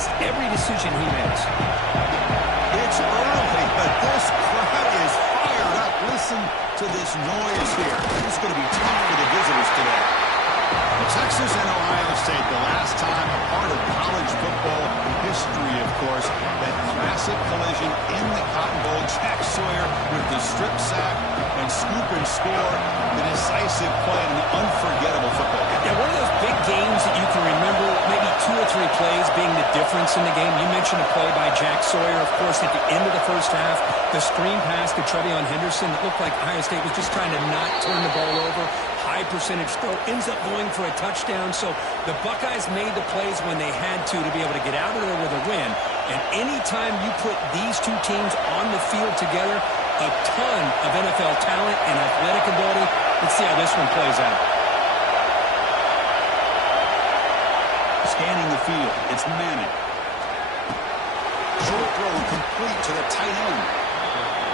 trust every decision he makes. It's early, but this crowd is fired up. Listen to this noise here. It's going to be tough for the visitors today. Texas and Ohio State, the last time a part of college football history, of course, that classic collision in the Cotton Bowl. Jack Sawyer with the strip sack and scoop and score, the decisive play in an unforgettable football game. Yeah, one of those big games that you can remember, maybe 2 or 3 plays being the difference in the game. You mentioned a play by Jack Sawyer, of course, at the end of the first half. The screen pass to Trevion Henderson that looked like Ohio State was just trying to not turn the ball over. High percentage throw, ends up going for a touchdown. So the Buckeyes made the plays when they had to be able to get out of there with a win. And anytime you put these two teams on the field together, a ton of NFL talent and athletic ability. Let's see how this one plays out. Scanning the field, it's Manning. Short throw complete to the tight end.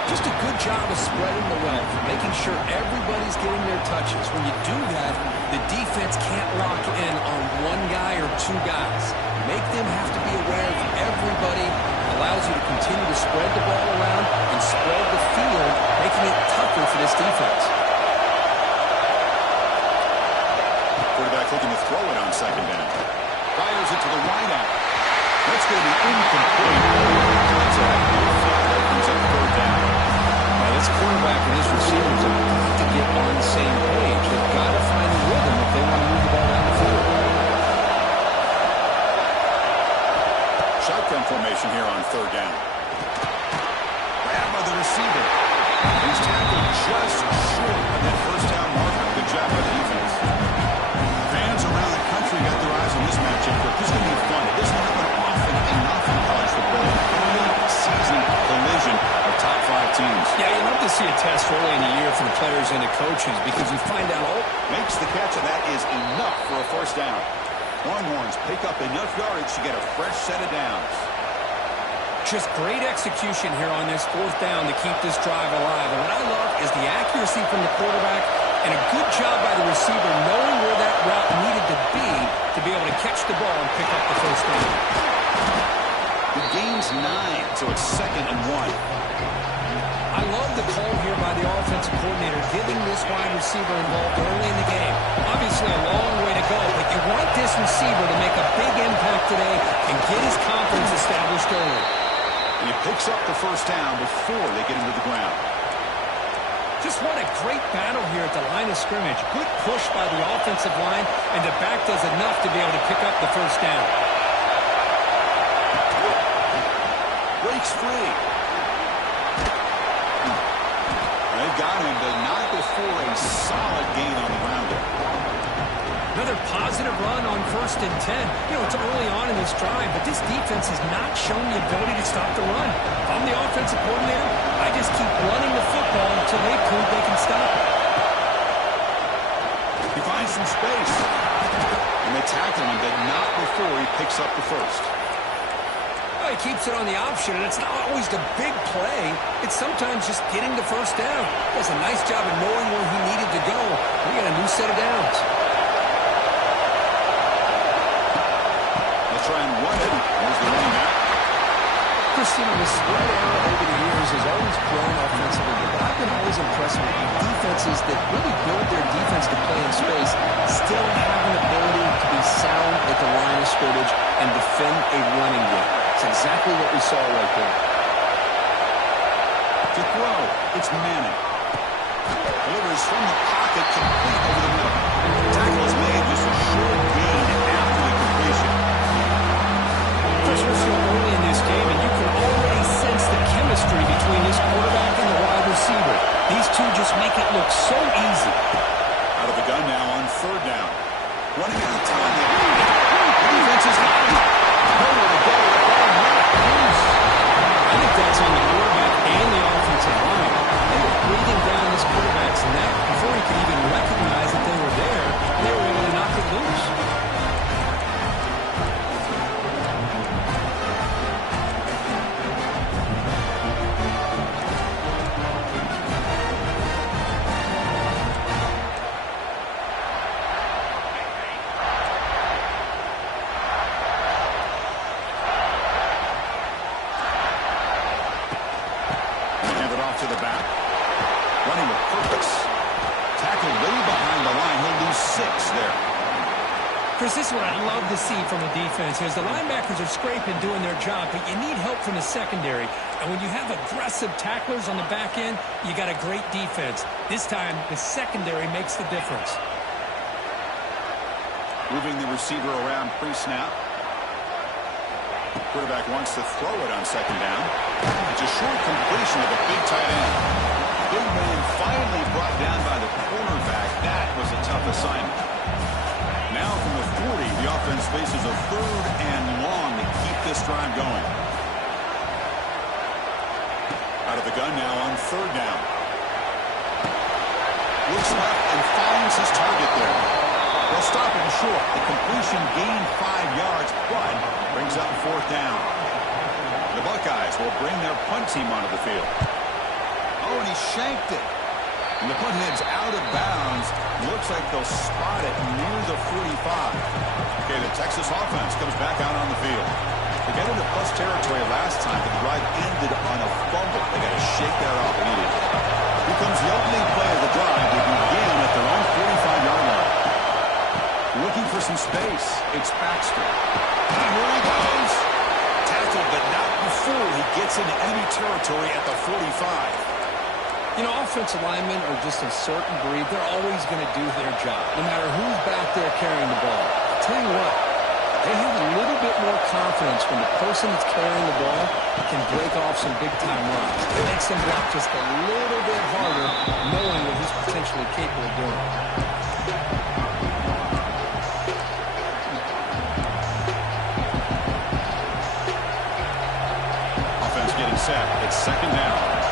Just a good job of spreading the wealth, making sure everybody's getting their touches. When you do that, the defense can't lock in on one guy or 2 guys. Make them have to be aware of everybody. Allows you to continue to spread the ball around and spread the field, making it tougher for this defense. Quarterback looking to throw it on second down. Fires it to the wideout. That's going to be incomplete. Contact. Opens up third down. Now, this quarterback and his receivers have got to get on the same page. They've got to find a rhythm if they want to move the ball down the field. Shotgun formation here on third down. Grab by the receiver. He's tackled just short of that first down marker. Good job by the defense. Fans around the country got their eyes on this matchup. This is going to be fun. It doesn't happen often enough in college football. Early season collision of top 5 teams. Yeah, you love to see a test early in the year for the players and the coaches because you find out all. Makes the catch, and that is enough for a first down. Longhorns pick up enough yardage to get a fresh set of downs. Just great execution here on this 4th down to keep this drive alive. And what I love is the accuracy from the quarterback and a good job by the receiver knowing where that route needed to be able to catch the ball and pick up the first down. The gain's 9, so it's 2nd and 1. I love the call here by the offensive coordinator, giving this wide receiver involved early in the game. Obviously a long way to go, but you want this receiver to make a big impact today and get his confidence established early. And he picks up the first down before they get into the ground. Just what a great battle here at the line of scrimmage. Good push by the offensive line, and the back does enough to be able to pick up the first down. Breaks free. They've got him, but not before a solid gain on the ground there. Another positive run on 1st and 10. You know, it's early on in this drive, but this defense has not shown the ability to stop the run. If I'm the offensive coordinator, I just keep running the football until they prove they can stop it. He finds some space. And they tackle him, but not before he picks up the first. Well, he keeps it on the option, and it's not always the big play. It's sometimes just getting the first down. He does a nice job of knowing where he needed to go. We got a new set of downs. Try and run it. There's the running back. Christine, the spread era over the years has always grown offensively, but I've been always impressed with defenses that really build their defense to play in space, still have an ability to be sound at the line of scrimmage and defend a running game. It's exactly what we saw right there. To throw, it's Manning. Delivers from the pocket, complete over the middle. Tackle is made, just a short gain after the completion. Chris, we're still early in this game, and you can already sense the chemistry between this quarterback and the wide receiver. These two just make it look so easy. Out of the gun now on 3rd down. Running out of time. The defense is got him. Nowhere to go. The ball not loose. I think that's on the quarterback and the offensive line. They were breathing down this quarterback's neck before he could even recognize that they were there. They were able to knock it loose. this is what I love to see from a defense is the linebackers are scraping, doing their job, but you need help from the secondary. And when you have aggressive tacklers on the back end, you got a great defense. This time, the secondary makes the difference. Moving the receiver around pre-snap. Quarterback wants to throw it on second down. It's a short completion of a big tight end. Big man finally brought down by the cornerback. That was a tough assignment. Now from the 40, the offense faces a 3rd and long to keep this drive going. Out of the gun now on 3rd down. Looks left and finds his target there. They'll stop him short. The completion gained 5 yards, but brings up 4th down. The Buckeyes will bring their punt team onto the field. Oh, and he shanked it. And the punt heads out of bounds. Looks like they'll spot it near the 45. Okay, the Texas offense comes back out on the field. They got into plus territory last time, but the drive ended on a fumble. They got to shake that off immediately. Here comes the opening play of the drive. They begin at their own 45-yard line. Looking for some space. It's Baxter. And here he goes. Tackled, but not before he gets into enemy territory at the 45. You know, offensive linemen are just a certain breed. They're always going to do their job, no matter who's back there carrying the ball. I'll tell you what, they have a little bit more confidence when the person that's carrying the ball can break off some big-time runs. It makes them block just a little bit harder, knowing what he's potentially capable of doing. Offense getting set. It's 2nd down.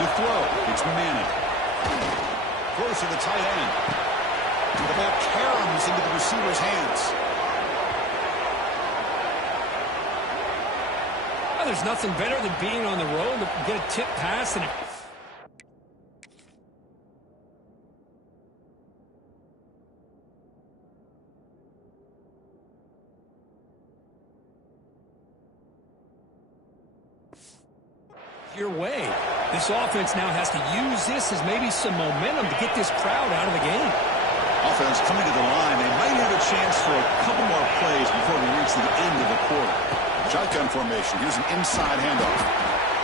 To throw, it's Manning. Throws to the tight end. The ball caroms into the receiver's hands. Well, there's nothing better than being on the road to get a tip pass and your way. This offense now has to use this as maybe some momentum to get this crowd out of the game. Offense coming to the line. They might have a chance for a couple more plays before we reach the end of the quarter. Shotgun formation. Here's an inside handoff.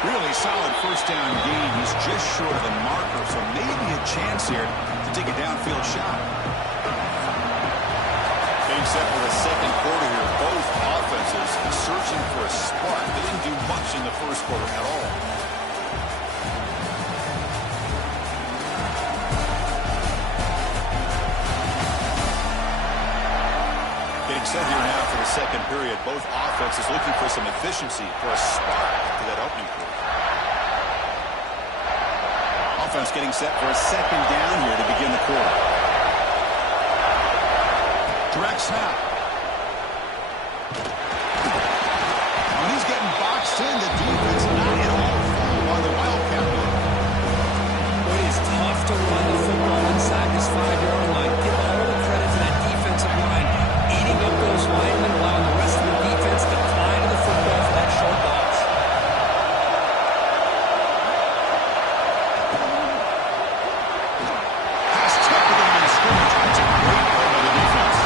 Really solid 1st down gain. He's just short of the marker, so maybe a chance here to take a downfield shot. Being set for the 2nd quarter here. Both offenses searching for a spark. They didn't do much in the 1st quarter at all. Set here now for the 2nd period. Both offenses looking for some efficiency, for a spark to that opening quarter. Offense getting set for a 2nd down here to begin the quarter. Direct snap. When he's getting boxed in, the defense not at all fooled by the Wildcat move. It is tough to run the football inside this 5-yard line. Give all the credit to that defensive line. Eating up those linemen, allowing the rest of the defense to fly to the football for that short box. Pass tipped to the line of scrimmage. That's a great play by the defense.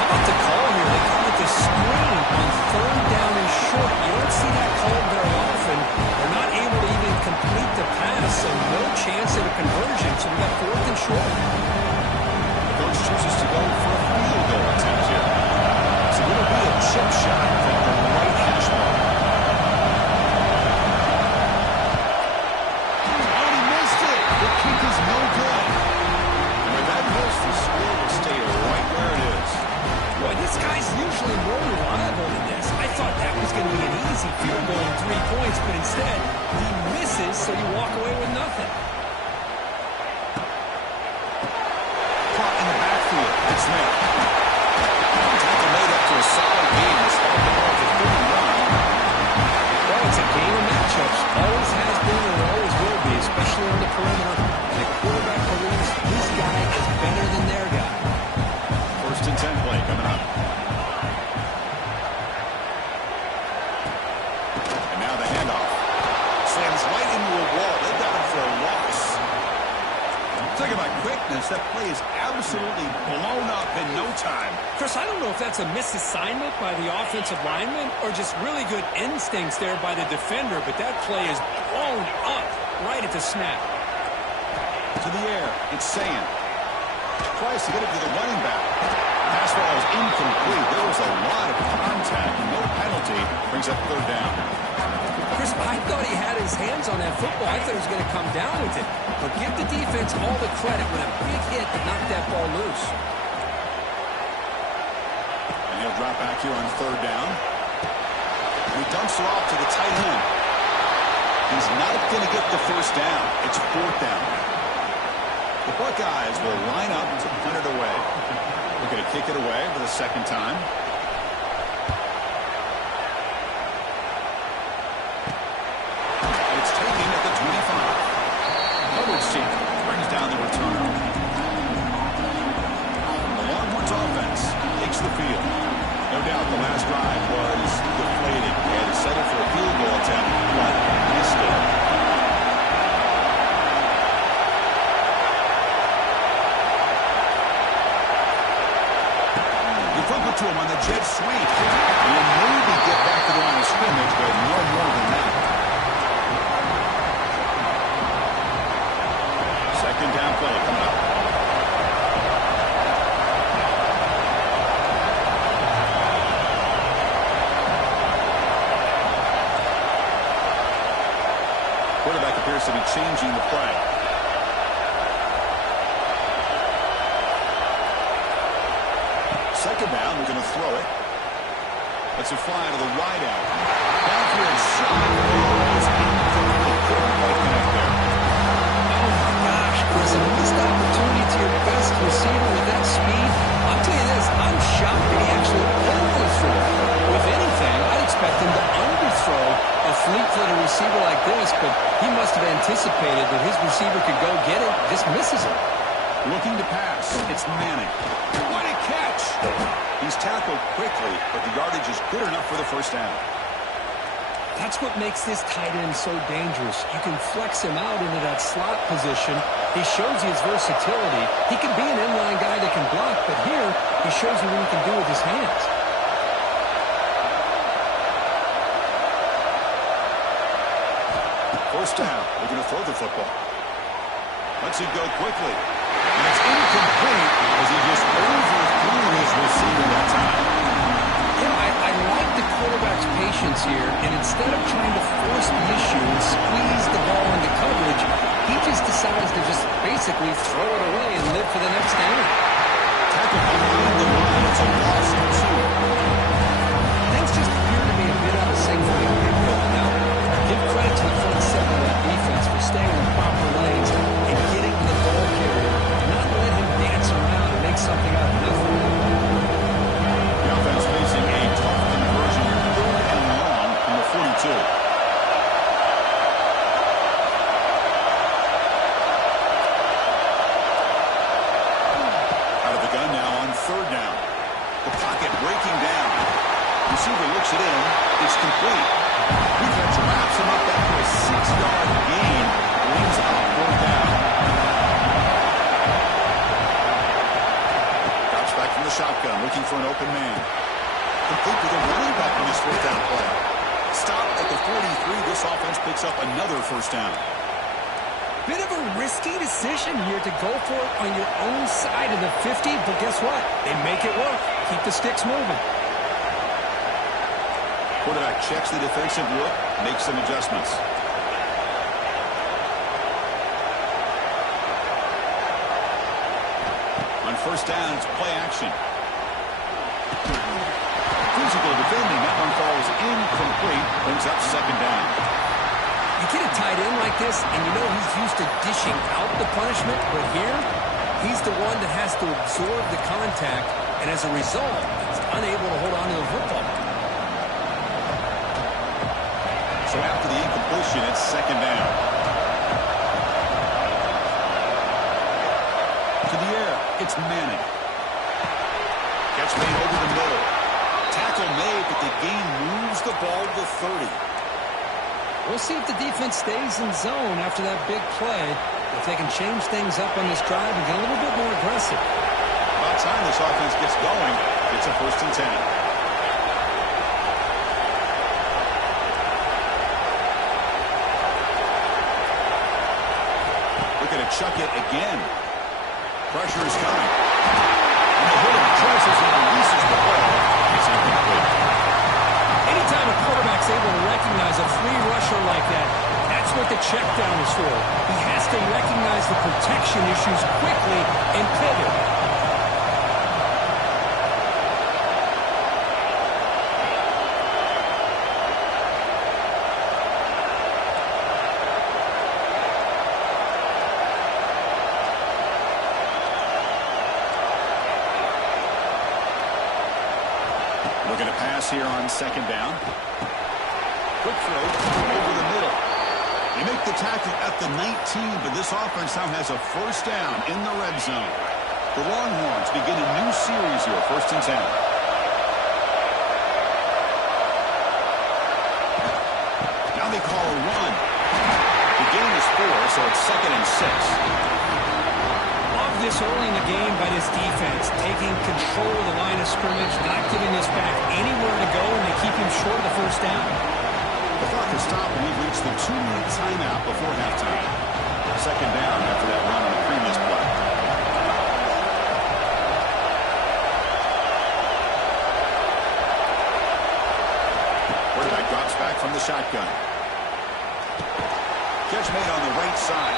How about the call here? They call it the screen on 3rd down and short. You don't see that called very often. They're not able to even complete the pass, so no chance at a conversion. So we got 4th and short. The coach chooses to go for a field goal attempt here. So it'll be a chip shot from the right hash mark. Oh, he missed it. The kick is no good. And with that miss, the score will stay right where it is. Boy, this guy's usually more reliable than this. I thought that was going to be an easy field goal and 3 points, but instead, he misses, so you walk away with nothing. Caught in the backfield. It's Smith. Tackle made up for a solid game. They spot the ball for 31. Well, it's a game of matchups. Always has been and always will be, especially on the perimeter. And the quarterback believes this guy is better than their guy. 1st and 10 play coming up. And now the handoff. Slam quickness. That play is absolutely blown up in no time. Chris, I don't know if that's a misassignment by the offensive lineman or just really good instincts there by the defender, but that play is blown up right at the snap. To the air, it's Sand. Tries to get it to the running back. Pass ball is incomplete. There was a lot of contact. No penalty. Brings up third down. Chris, I thought he had his hands on that football. I thought he was going to come down with it. But give the defense all the credit with a big hit to knock that ball loose. And he'll drop back here on third down. He dumps it off to the tight end. He's not going to get the first down. It's fourth down. The Buckeyes will line up to punt it away. They're going to kick it away for the second time. It's taken at the 25. Coverage team brings down the return. The Longhorns offense takes the field. No doubt the last drive was deflated. They had to settle for a field goal attempt, but missed it. To him on the jet sweep. He'll maybe get back to the line of scrimmage, but no more than that. Second down play coming up. Quarterback appears to be changing the play. Second down, we're going to throw it. Let's it fly to the wide out. Backfield shot. Couldn't quite connect there. Oh, my gosh. Chris, a missed opportunity to your best receiver with that speed. I'll tell you this, I'm shocked that he actually overthrew it. If anything, I'd expect him to underthrow a fleet-footed receiver like this, but he must have anticipated that his receiver could go get it, just misses it. Looking to pass. It's Manning. What a catch! He's tackled quickly, but the yardage is good enough for the first down. That's what makes this tight end so dangerous. You can flex him out into that slot position. He shows you his versatility. He can be an inline guy that can block, but here he shows you what he can do with his hands. First down. We're going to throw the football. Lets it go quickly. And it's incomplete as he just overthrew his receiver that time. I like the quarterback's patience here, and instead of trying to force the issue and squeeze the ball into coverage, he just decides to just basically throw it away and live for the next down. Tackle behind the line. It's a loss of 2. Things just appear to be a bit out of sync from the get-go. Now, give credit to the front seven of that defense for staying in the proper lanes and getting to the ball carrier, not let him dance around and make something out of nothing. The offense facing a tough conversion, 3rd and long from the 42. Out of the gun now on 3rd down. The pocket breaking down. Receiver looks it in. It's complete. Defense wraps him up after a 6-yard gain. Brings up 4th down. Drops back from the shotgun, looking for an open man. Complete to the running back on his 4th down play. Stop at the 43. This offense picks up another first down. Bit of a risky decision here to go for it on your own side of the 50, but guess what? They make it work. Keep the sticks moving. Quarterback checks the defensive look, makes some adjustments. On first down, it's play action. Physical defending. That one falls incomplete. Brings up 2nd down. You get a tight end like this, and you know he's used to dishing out the punishment, but here, he's the one that has to absorb the contact, and as a result, he's unable to hold on to the football. So after the incompletion, it's 2nd down. To the air, it's Manning. Catch made over the middle. Tackle made, but the gain moves the ball to the 30. We'll see if the defense stays in zone after that big play. If they can change things up on this drive and get a little bit more aggressive. About time this offense gets going. It's a 1st and 10. Looking to chuck it again. Pressure is coming. And the hitter traces and releases the ball. It's incomplete. Anytime a quarterback's able to recognize a free rusher like that, that's what the check down is for. He has to recognize the protection issues quickly and pivot. Looking to pass here on 2nd down. Quick throw over the middle. They make the tackle at the 19, but this offense now has a 1st down in the red zone. The Longhorns begin a new series here, 1st and 10. Now they call a run. The gain is 4, so it's 2nd and 6. This early in the game by this defense, taking control of the line of scrimmage, not giving this back anywhere to go, and they keep him short of the 1st down. The clock has stopped, and we've reached the 2-minute timeout before halftime. 2nd down after that run on the previous play. Quarterback drops back from the shotgun. Catch made on the right side.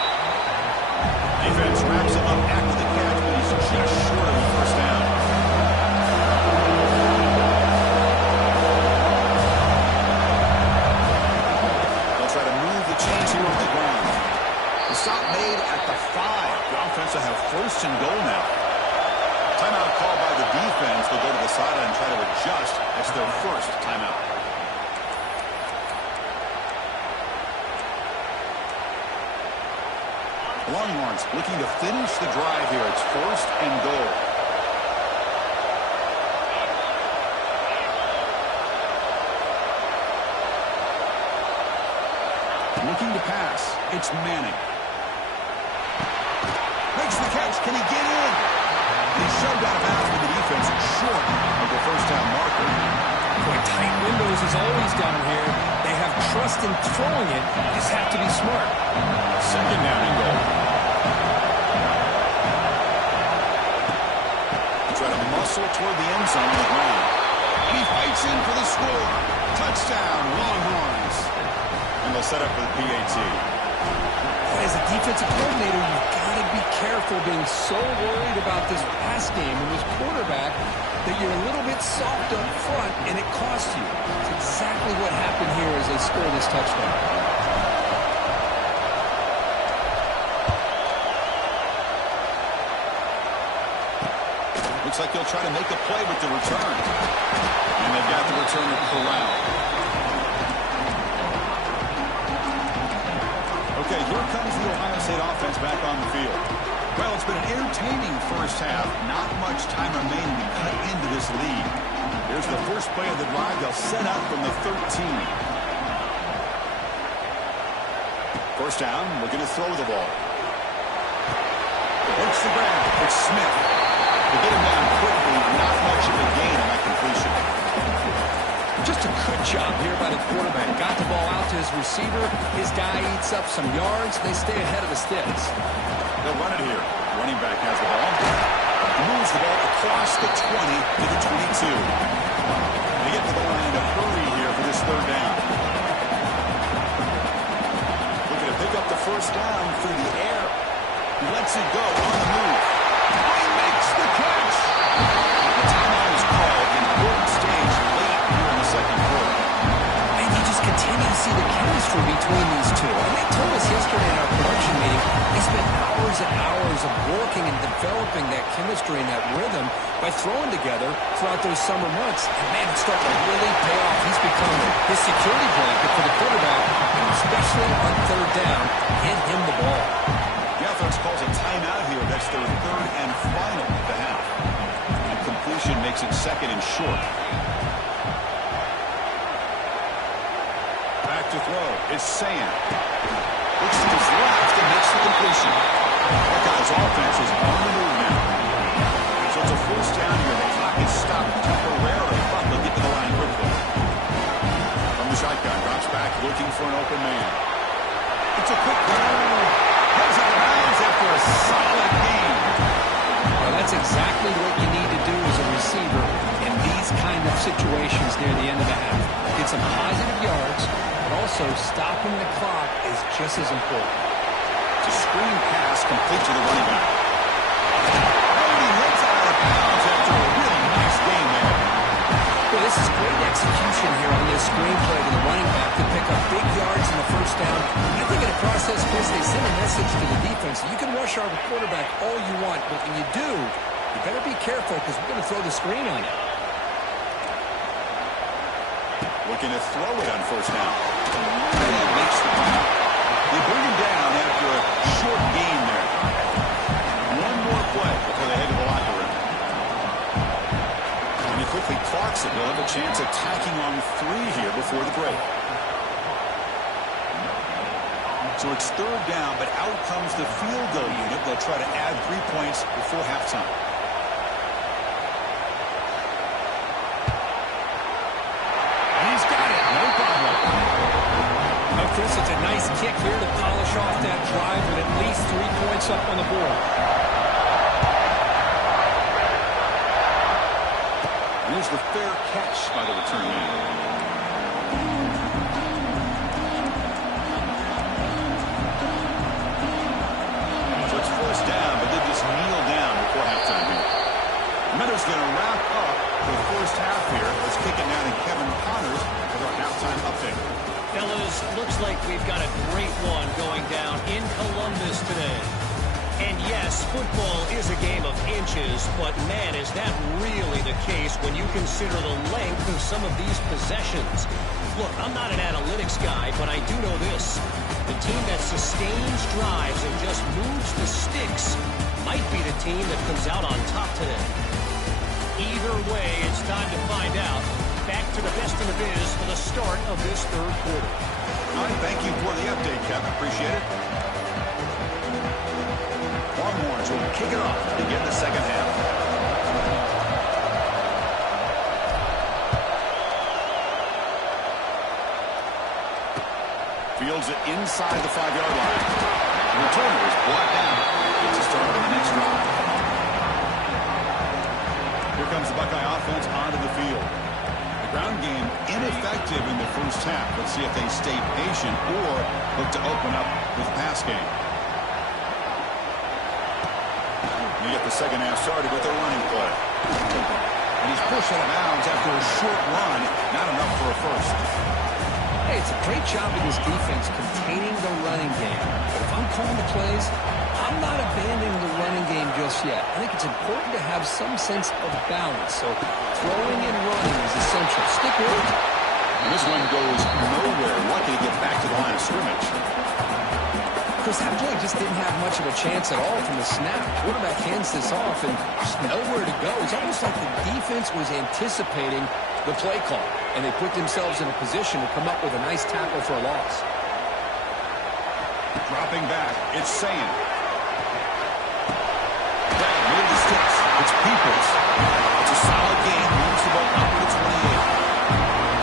Defense wraps him up after the catch, but he's just short of the 1st down. They'll try to move the chains here on the ground. The stop made at the 5. The offense will have 1st and goal now. Timeout called by the defense. They'll go to the sideline and try to adjust. It's their 1st timeout. Longhorns looking to finish the drive here. It's 1st and goal. Looking to pass. It's Manning. Makes the catch. Can he get in? He's shoved out of bounds with the defense short of the 1st down marker. Boy, tight windows is always down here. They have trust in throwing it. Just have to be smart. 2nd down and goal. Try to muscle toward the end zone on the ground. And he fights in for the score. Touchdown, Longhorns. And they'll set up for the PAT. As a defensive coordinator, you've got to be careful being so worried about this pass game and this quarterback that you're a little bit soft up front and it costs you. It's exactly what happened here as they score this touchdown. Looks like they'll try to make a play with the return. And they've got the returner corralled. Okay, here comes the Ohio State offense back on the field. Well, it's been an entertaining 1st half. Not much time remaining to cut into this lead. Here's the 1st play of the drive. They'll set up from the 13. 1st down, looking to throw the ball. Works the grab. It's Smith. To get him down quickly, not much of a gain on that completion. Just a good job here by the quarterback. Got the ball out to his receiver. His guy eats up some yards. They stay ahead of the sticks. They'll run it here. Running back has the ball. He moves the ball across the 20 to the 22. They get to the line in a hurry here for this 3rd down. Looking to pick up the 1st down through the air. He lets it go on the move. He makes the catch. The timeout is called. An important stage late here in the 2nd quarter. And you just continue to see the chemistry between these two. And they told us yesterday in our production meeting, they spent hours and hours of working and developing that chemistry and that rhythm by throwing together throughout those summer months. And man, it's starting to really pay off. He's become his security blanket for the quarterback, and especially on 3rd down, get him the ball. The offense calls a timeout here. That's their 3rd and final of the half. And completion makes it 2nd and short. Back to throw. It's Sam. Looks to his left and makes the completion. stopping the clock is just as important. It's a screen pass complete to the running back. And he hits out of bounds after a really nice game there. Well, this is great execution here on this screen play to the running back to pick up big yards in the first down. I think in a process, Chris, they send a message to the defense. You can rush our quarterback all you want, but when you do, you better be careful because we're going to throw the screen on you. Looking to throw it on first down. And he makes the play. They bring him down after a short gain there. One more play before they head to the locker room. And he quickly clocks it. They'll have a chance at tacking on 3 here before the break. So it's third down, but out comes the field goal unit. They'll try to add 3 points before halftime. He's got it. No problem. Now, Chris, it's a nice kick here to polish off that drive with at least 3 points up on the board. Here's the fair catch by the return man. First down, but they just kneel down before halftime here. Minter's going to wrap up the first half here. Let's kick it now to Kevin Connors with our halftime update. Fellas, looks like we've got a great one going down in Columbus today. And yes, football is a game of inches, but man, is that really the case when you consider the length of some of these possessions. Look, I'm not an analytics guy, but I do know this. The team that sustains drives and just moves the sticks might be the team that comes out on top today. Either way, it's time to find out. Back to the best in the biz for the start of this third quarter. All right, thank you for the update, Kevin. Appreciate it. Longhorns will kick it off to begin the second half. Fields it inside the 5-yard line. The returner is brought down. Gets a start on the next drive. Here comes the Buckeye offense onto the field. The ground game ineffective in the first half. Let's see if they stay patient or look to open up with the pass game. You get the second half started with a running play. And he's pushed out of bounds after a short run. Not enough for a first. Hey, it's a great job of this defense containing the running game. But if I'm calling the plays, I'm not abandoning the running game just yet. I think it's important to have some sense of balance. So throwing and running is essential. Stick with it. And this one goes nowhere. Lucky to get back to the line of scrimmage. Chris, that play just didn't have much of a chance at all from the snap. Quarterback hands this off and just nowhere to go. It's almost like the defense was anticipating the play call, and they put themselves in a position to come up with a nice tackle for a loss. Dropping back, it's Sayin. Near the sticks, it's Peoples. It's a solid game, moves the ball up to the 28.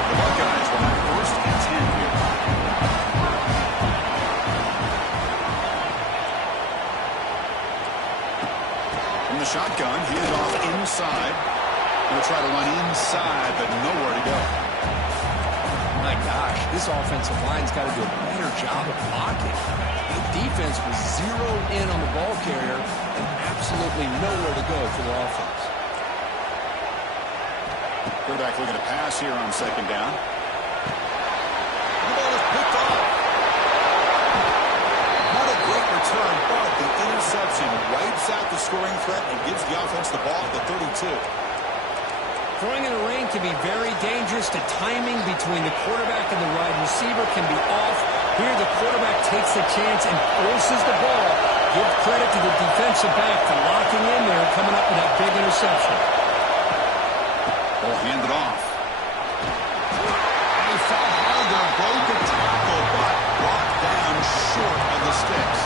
The Buckeyes will have first and 10 here. From the shotgun, he is off inside. Going to try to run inside, but nowhere to go. My gosh, this offensive line's got to do a better job of blocking. The defense was zeroed in on the ball carrier and absolutely nowhere to go for the offense. Quarterback looking to pass here on second down. The ball is picked off. Not a great return, but the interception wipes out the scoring threat and gives the offense the ball at the 32. Throwing in the rain can be very dangerous. The timing between the quarterback and the wide receiver can be off. Here, the quarterback takes the chance and forces the ball. Give credit to the defensive back for locking in there and coming up with that big interception. Ball handed off. And he fought hard there, broke a tackle, but brought down short of the sticks.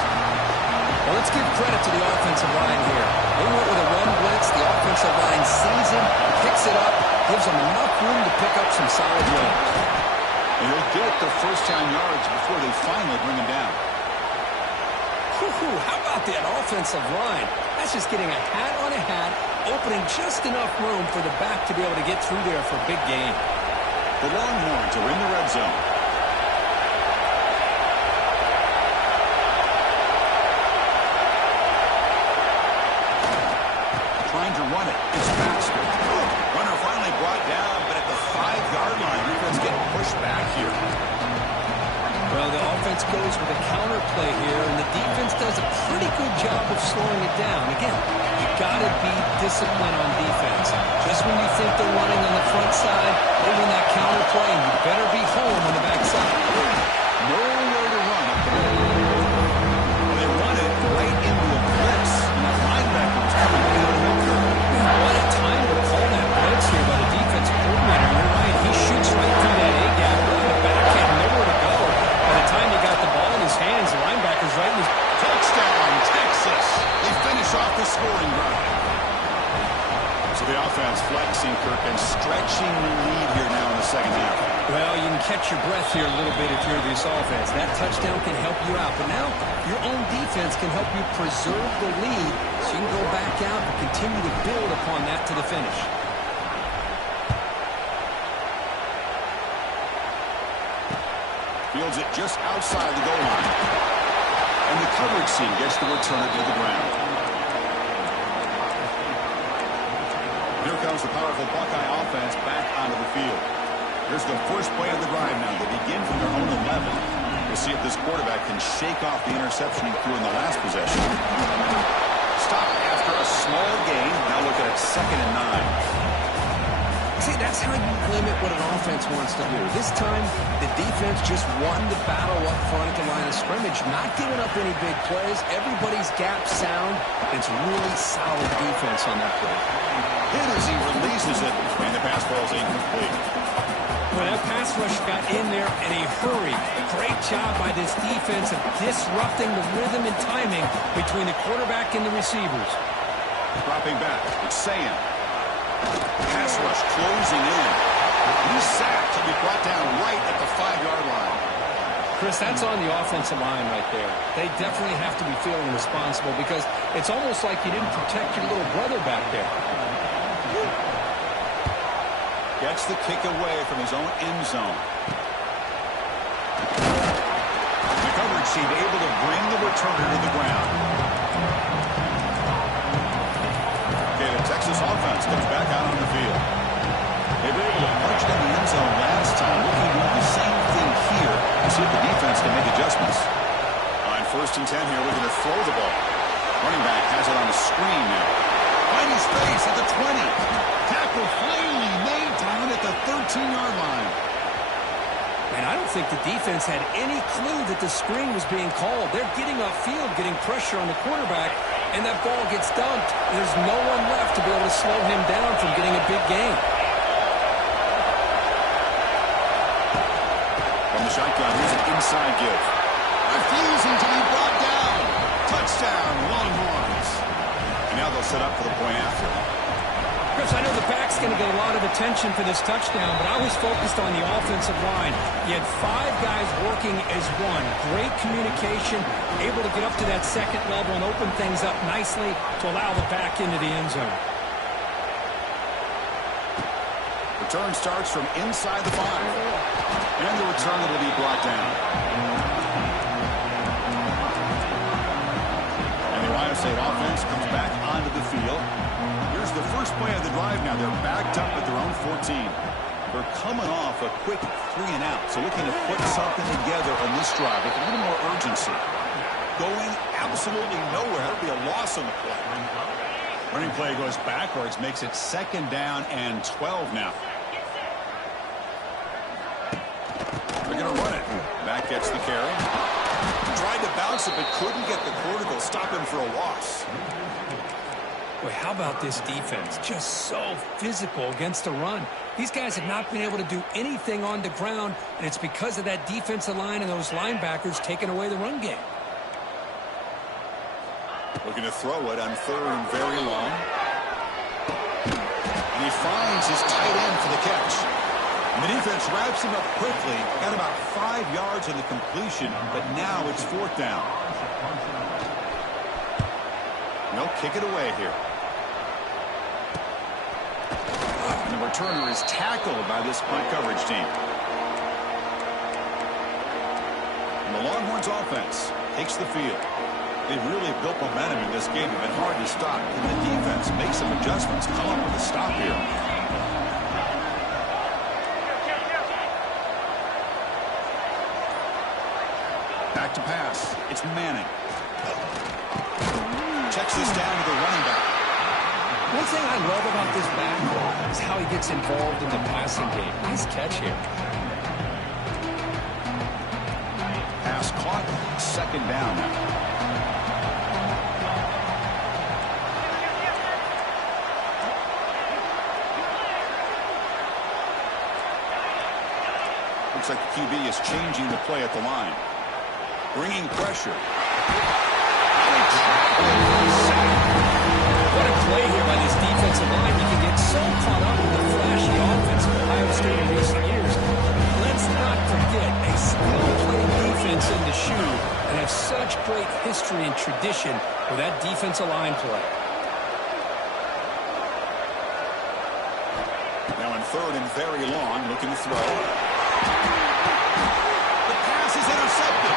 Well, let's give credit to the offensive line here. They went with a run blitz. The offensive line sees him, picks it up, gives them enough room to pick up some solid yards. And he'll get the first down yards before they finally bring him down. How about that offensive line? That's just getting a hat on a hat, opening just enough room for the back to be able to get through there for a big gain. The Longhorns are in the red zone. run it. It's faster. Runner finally brought down, but at the 5-yard line, defense getting pushed back here. Well, the offense goes with a counter play here, and the defense does a pretty good job of slowing it down. Again, you got to be disciplined on defense. Just when you think they're running on the front side, they run that counter play, and you better be home on the back side. Nowhere to run up the middle. They run it right into a blitz, and that linebacker was coming down to help her. What a time to call that blitz here by the defensive coordinator. You're right, he shoots right through that A-gap. Really, the back had nowhere to go. By the time he got the ball in his hands, the linebacker's right in his... Touchdown, Texas! They finish off the scoring drive. So the offense flexing, Kirk, and stretching the lead here now in the second half. Well, you can catch your breath here a little bit if you're this offense. That touchdown can help you out. But now, your own defense can help you preserve the lead so you can go back out and continue to build upon that to the finish. Fields it just outside the goal line. And the coverage team gets the returner to the ground. Here comes the powerful Buckeye offense back onto the field. Here's the first play of the drive now. They begin from their own 11. We'll see if this quarterback can shake off the interception he threw in the last possession. Stop after a small gain. Now look at it, 2nd and 9. See, that's how you limit what an offense wants to do. This time, the defense just won the battle up front at the line of scrimmage, not giving up any big plays. Everybody's gap sound. It's really solid defense on that play. Hit as he releases it, and the pass ball is incomplete. Well, that pass rush got in there in a hurry. Great job by this defense of disrupting the rhythm and timing between the quarterback and the receivers. Dropping back, it's Sam. Pass rush closing in. He's sacked to be brought down right at the 5-yard line. Chris, that's on the offensive line right there. They definitely have to be feeling responsible because it's almost like you didn't protect your little brother back there. Gets the kick away from his own end zone. The coverage team able to bring the returner to the ground. Okay, the Texas offense comes back out on the field. They were able to punch it in the end zone last time. Looking to do the same thing here to see if the defense can make adjustments. On 1st and 10 here, we're going to throw the ball. Running back has it on a screen now. Find his face at the 20. Tackle finally made down at the 13-yard line. And I don't think the defense had any clue that the screen was being called. They're getting upfield, getting pressure on the quarterback, and that ball gets dumped. There's no one left to be able to slow him down from getting a big gain. From the shotgun, here's an inside give. Refusing to be brought down. Touchdown, Longhorns. And now they'll set up for the point after. Chris, I know the back's going to get a lot of attention for this touchdown, but I was focused on the offensive line. You had 5 guys working as one. Great communication, able to get up to that second level and open things up nicely to allow the back into the end zone. Return starts from inside the 5. And the return will be brought down. And the Ohio State offense comes back onto the field. Here's the first play of the drive now. They're backed up at their own 14. They're coming off a quick 3-and-out, so looking to put something together on this drive with a little more urgency. Going absolutely nowhere. That'll be a loss on the play. Running play goes backwards, makes it 2nd down and 12 now. They're going to run it. Back gets the carry. Tried to bounce it, but couldn't get the quarter to stop him for a loss. Boy, how about this defense? Just so physical against the run. These guys have not been able to do anything on the ground, and it's because of that defensive line and those linebackers taking away the run game. Looking to throw it on 3rd and very long. And he finds his tight end for the catch. And the defense wraps him up quickly. Got about 5 yards on the completion, but now it's 4th down. No, kick it away here. And the returner is tackled by this punt coverage team. And the Longhorns offense takes the field. They've really built momentum in this this game have been hard to stop. Can the defense make some adjustments, come up with a stop here? Back to pass. It's Manning. Checks this down to the running back. One thing I love about this back is how he gets involved in the passing game. Nice catch here. Pass caught. Second down now. Looks like the QB is changing the play at the line. Bringing pressure. What a play here by this defensive line. You can get so caught up in the flashy offense of Ohio State in recent years. Let's not forget a skill-playing defense in the shoe and have such great history and tradition with that defensive line play. Now in third and very long, looking to throw. The pass is intercepted.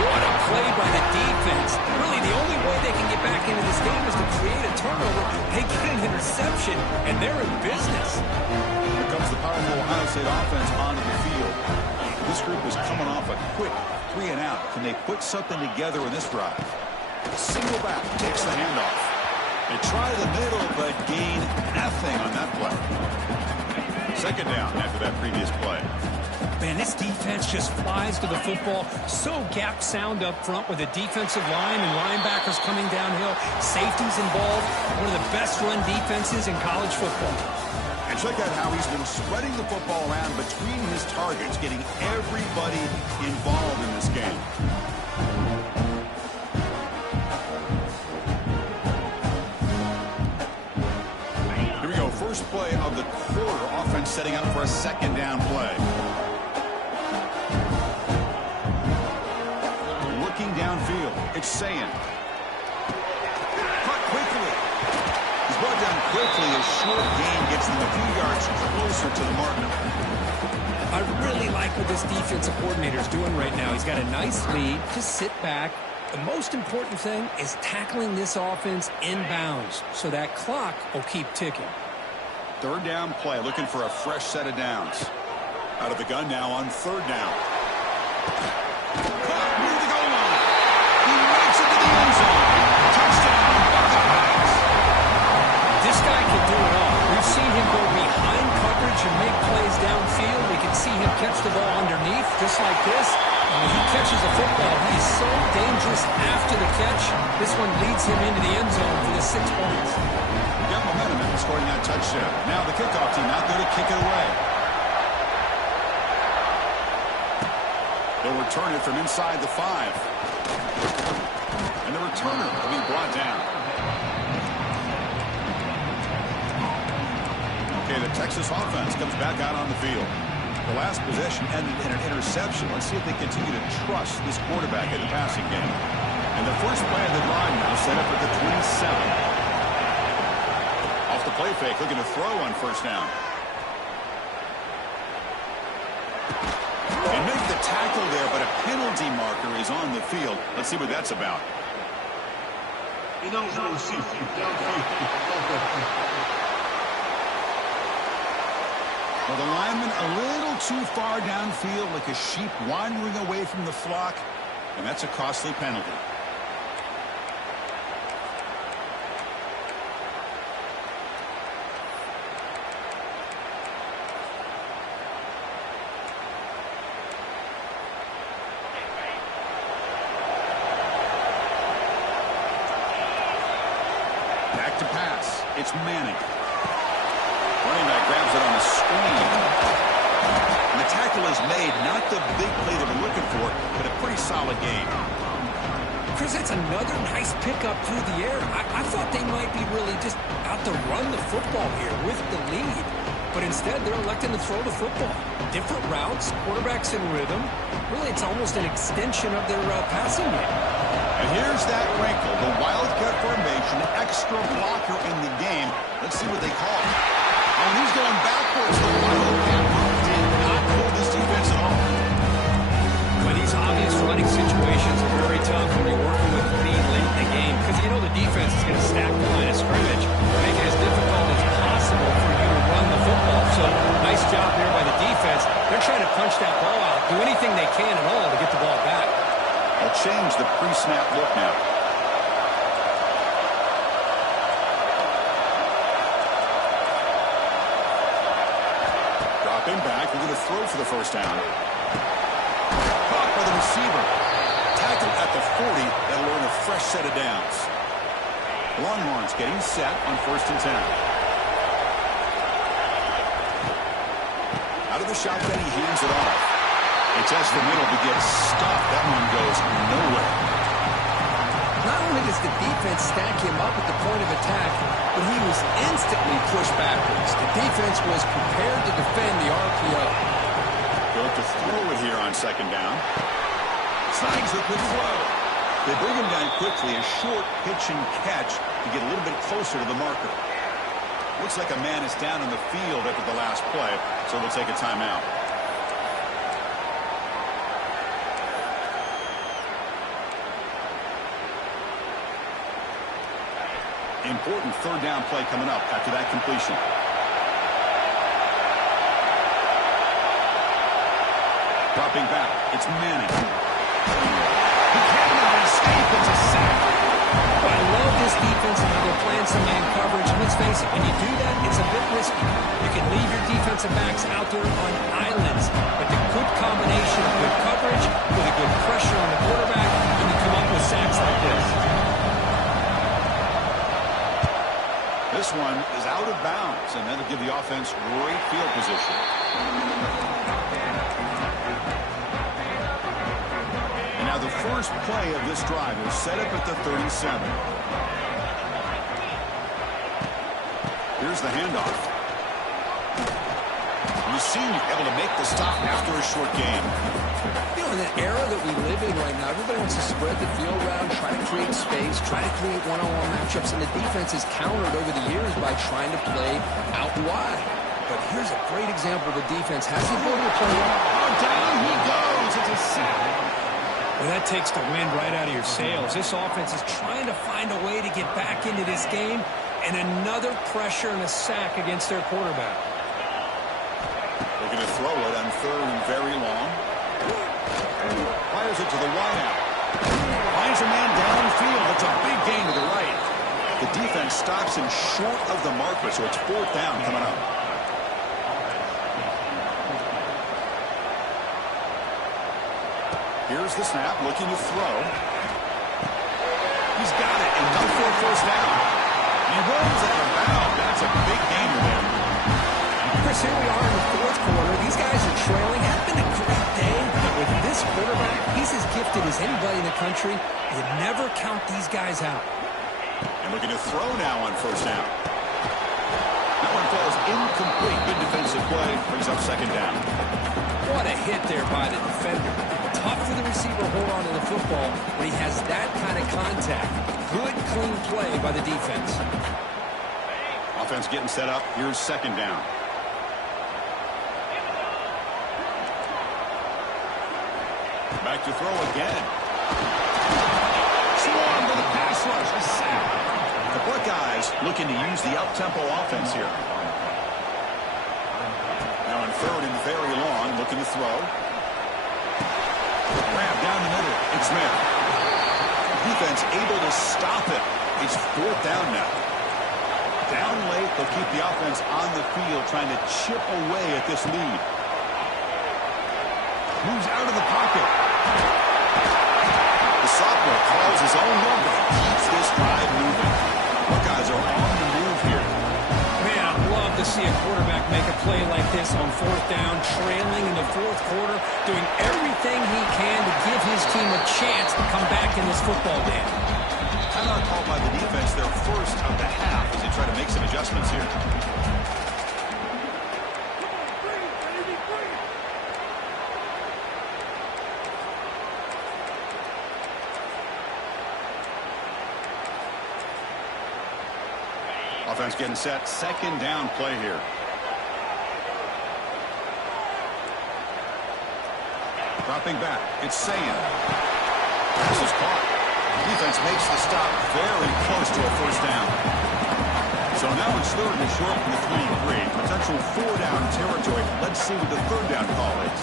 What a play by the defense. Really, the only way they can get back into this game is to create a turnover. They get an interception, and they're in business. Here comes the powerful Ohio State offense onto the field. This group is coming off a quick 3 and out. Can they put something together in this drive? Single back takes the handoff. They try the middle, but gain nothing on that play. Second down after that previous play. Man, this defense just flies to the football. So gap sound up front with a defensive line and linebackers coming downhill. Safeties involved. One of the best run defenses in college football. And check out how he's been spreading the football around between his targets, getting everybody involved in this game. Here we go. First play of the quarter. Offense setting up for a second down play. Downfield. It's Sayin. Caught quickly. He's brought down quickly. A short gain gets them a few yards closer to the marker. I really like what this defensive coordinator is doing right now. He's got a nice lead. Just sit back. The most important thing is tackling this offense inbounds so that clock will keep ticking. Third down play. Looking for a fresh set of downs. Out of the gun now on third down. This guy can do it all. We've seen him go behind coverage and make plays downfield. We can see him catch the ball underneath just like this. And when he catches the football, he's so dangerous after the catch. This one leads him into the end zone for the 6 points. Got momentum in scoring that touchdown. Now the kickoff team out there to kick it away. They'll return it from inside the 5. And the returner will be brought down. Okay, the Texas offense comes back out on the field. The last possession ended in an interception. Let's see if they continue to trust this quarterback in the passing game. And the first play of the drive now set up at the 27. Off the play fake, looking to throw on first down. They make the tackle there, but a penalty marker is on the field. Let's see what that's about. Well, the lineman a little too far downfield, like a sheep wandering away from the flock, and that's a costly penalty. Back to pass. It's Manning. Running back grabs it on the screen. And the tackle is made. Not the big play they were looking for, but a pretty solid game. Chris, that's another nice pickup through the air. I thought they might be really just out to run the football here with the lead. But instead, they're electing to throw the football. Different routes, quarterbacks in rhythm. Really, it's almost an extension of their passing game. And here's that wrinkle, the wildcat formation, extra blocker in the game. Let's see what they call it. And he's going backwards. The wildcat did not hold this defense at all. But these obvious running situations are very tough when you're working with lead late in the game because, you know, the the pre-snap look now. Dropping back, we're going to throw for the first down. Caught by the receiver. Tackled at the 40. That'll earn a fresh set of downs. Longhorns getting set on 1st and 10. Out of the shotgun, he hands it off. He tests the middle to get stopped. That one goes nowhere. Not only does the defense stack him up at the point of attack, but he was instantly pushed backwards. The defense was prepared to defend the RPO. They'll have to throw it here on 2nd down. Snags the quick throw. They bring him down quickly, a short pitch and catch to get a little bit closer to the marker. Looks like a man is down in the field after the last play, so we'll take a timeout. Important 3rd down play coming up after that completion. Dropping back, it's Manning. He cannot escape, it's a sack. I love this defense and how they're playing some man coverage. And let's face it, when you do that, it's a bit risky. You can leave your defensive backs out there on islands, but the good combination of good coverage with a good pressure on the quarterback, and you come up with sacks like this. This one is out of bounds, and that'll give the offense great field position. And now the first play of this drive is set up at the 37. Here's the handoff. Senior able to make the stop after a short game. You know, in the era that we live in right now, everybody wants to spread the field around, try to create space, try to create one-on-one matchups, and the defense is countered over the years by trying to play out wide. But here's a great example of the defense has the ability to play out. Oh, down he goes. It's a sack. Well, that takes the wind right out of your sails. This offense is trying to find a way to get back into this game, and another pressure and a sack against their quarterback. They're going to throw it on 3rd and very long. Fires it to the wideout. Finds a man downfield. It's a big gain to the right. The defense stops him short of the marker, so it's 4th down coming up. Here's the snap, looking to throw. He's got it, enough for a 1st down. He rolls out of bounds. That's a big gain to them. Chris, here we are in the 4th quarter. These guys are trailing. It's been a great day. But with this quarterback, he's as gifted as anybody in the country. You never count these guys out. And looking to throw now on 1st down. That one falls incomplete. Good defensive play. Brings up 2nd down. What a hit there by the defender. Tough for the receiver to hold on to the football when he has that kind of contact. Good, clean play by the defense. Offense getting set up. Here's 2nd down. Back to throw again. Swarm to the pass rush. A sack. The Buckeyes looking to use the up-tempo offense here. Now on 3rd and very long, looking to throw. Grab down the middle. It's Smith. Defense able to stop it. It's 4th down now. Down late, they'll keep the offense on the field trying to chip away at this lead. Moves out of the pocket. The sophomore calls his own number. Keeps this drive moving. Buckeyes are on the move here. Man, I'd love to see a quarterback make a play like this on 4th down, trailing in the 4th quarter, doing everything he can to give his team a chance to come back in this football game. Timeout called by the defense, their first of the half, as they try to make some adjustments here. Offense getting set. 2nd down play here. Dropping back. It's Sayan. This is caught. Defense makes the stop very close to a 1st down. So now it's 3rd and short from the 3-3. Potential 4-down territory. Let's see what the 3rd down call is.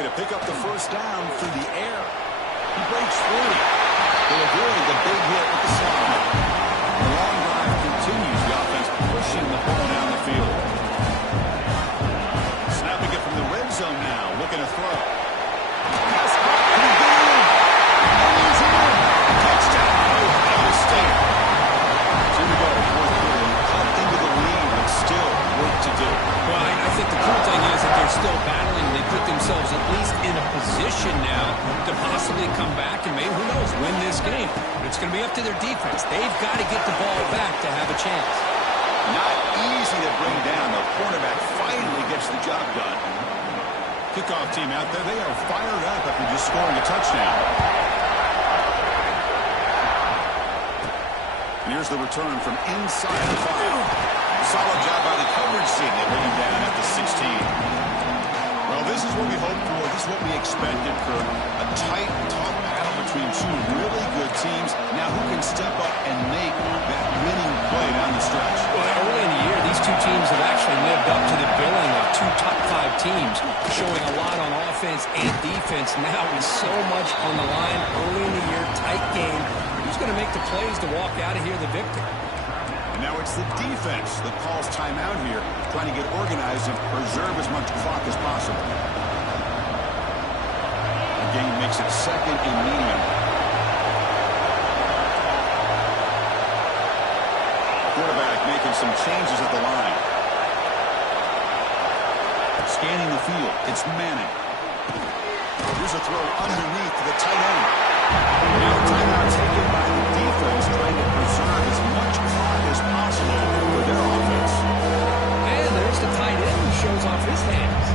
looking to pick up the first down through the air. He breaks free. He'll avoid the big hit with the slide. The long drive continues. The offense pushing the ball down the field. Snapping it from the red zone now. Looking to throw. Pass caught. And he's in. Touchdown, Ohio State. Here we go. Fourth quarter. Cut into the lead, but still work to do. Well, I think the cool thing is that they're still battling. They put themselves at least in a position now to possibly come back and maybe, who knows, win this game. But it's going to be up to their defense. They've got to get the ball back to have a chance. Not easy to bring down. The cornerback finally gets the job done. Kickoff team out there. They are fired up after just scoring a touchdown. And here's the return from inside the 5. Solid job by the coverage team. They bring him down at the 16. Well, this is what we hoped for. This is what we expected, Kurt. A tight, tough battle between two really good teams. Now who can step up and make that winning play down the stretch? Well, early in the year, these two teams have actually lived up to the billing of two top 5 teams, showing a lot on offense and defense. Now with so much on the line early in the year, tight game. Who's going to make the plays to walk out of here the victor? Now it's the defense that calls timeout here, trying to get organized and preserve as much clock as possible. The game makes it second and medium. Quarterback making some changes at the line. Scanning the field, it's Manning. Here's a throw underneath to the tight end. Now a timeout taken by the defense, trying to preserve as much clock as possible for their offense. And there's the tight end who shows off his hands.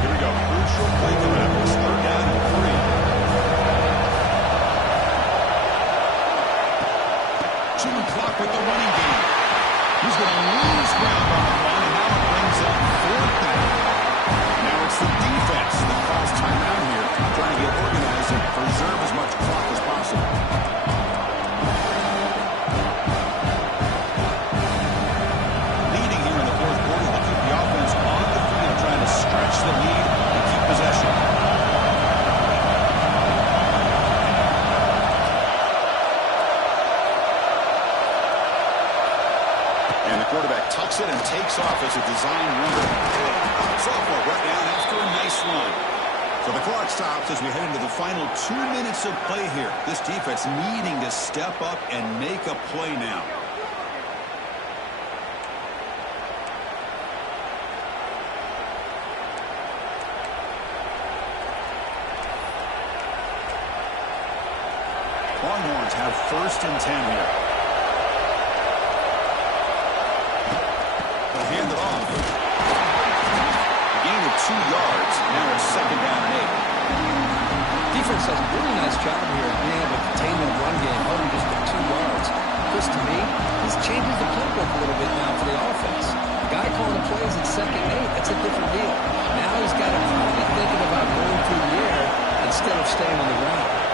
Here we go. Crucial play coming up. It's 3rd down and 3. Chewing clock with the running game. He's going to lose ground on the run, and now it brings up 4th down. Now it's the defense that calls timeout here, trying to get organized and preserve as much clock as possible. Leading here in the 4th quarter to keep the offense on the field, trying to stretch the lead and keep possession. And the quarterback tucks it and takes off as a design runner. Sophomore brought down after a nice run. So the clock stops as we head into the final 2 minutes of play here. This defense needing to step up and make a play now. Longhorns have 1st and 10 here. They'll hand it off. Gain of 2 yards. Now it's 2nd down and 8. Defense does a really nice job here of being able to contain the run game, holding just the 2 yards. Chris, to me, this changes the playbook a little bit now for the offense. The guy calling the plays at 2nd and 8, that's a different deal. Now he's got to probably thinking about going through the air instead of staying on the ground.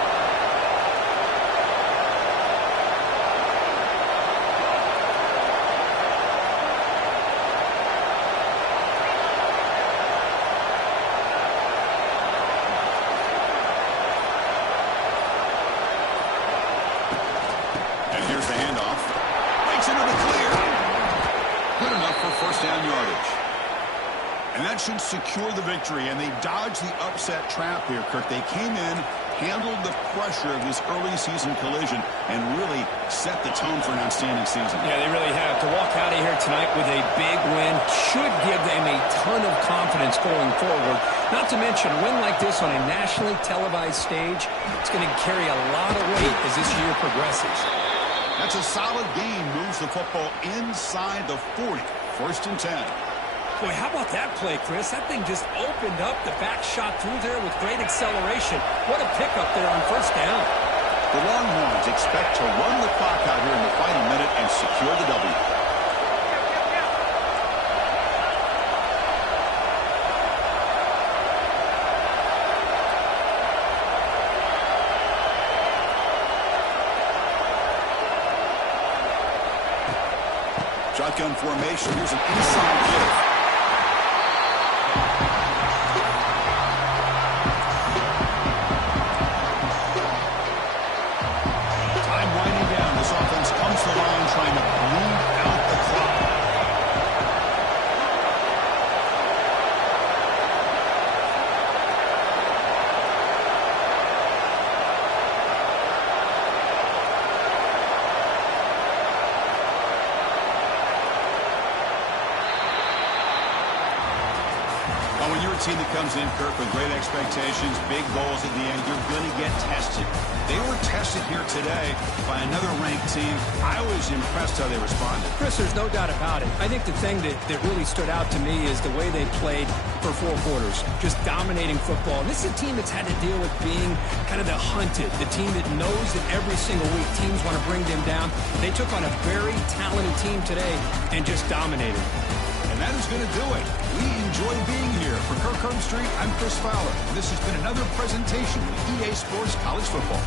Should secure the victory, and they dodged the upset trap here, Kirk. They came in, handled the pressure of this early season collision, and really set the tone for an outstanding season. Yeah, they really have. To walk out of here tonight with a big win should give them a ton of confidence going forward. Not to mention, a win like this on a nationally televised stage, it's going to carry a lot of weight as this year progresses. That's a solid game. Moves the football inside the 40. 1st and 10. Boy, how about that play, Chris? That thing just opened up. The back shot through there with great acceleration. What a pickup there on 1st down. The Longhorns expect to run the clock out here in the final minute and secure the W. Shotgun formation. Here's an inside give. Well, when you're a team that comes in, Kirk, with great expectations, big goals at the end, you're going to get tested. They were tested here today by another ranked team. I was impressed how they responded. Chris, there's no doubt about it. I think the thing that really stood out to me is the way they played for 4 quarters, just dominating football. And this is a team that's had to deal with being kind of the hunted, the team that knows that every single week teams want to bring them down. They took on a very talented team today and just dominated. And that is going to do it. We enjoy being here. For Kirk Street, I'm Chris Fowler. This has been another presentation of EA Sports College Football.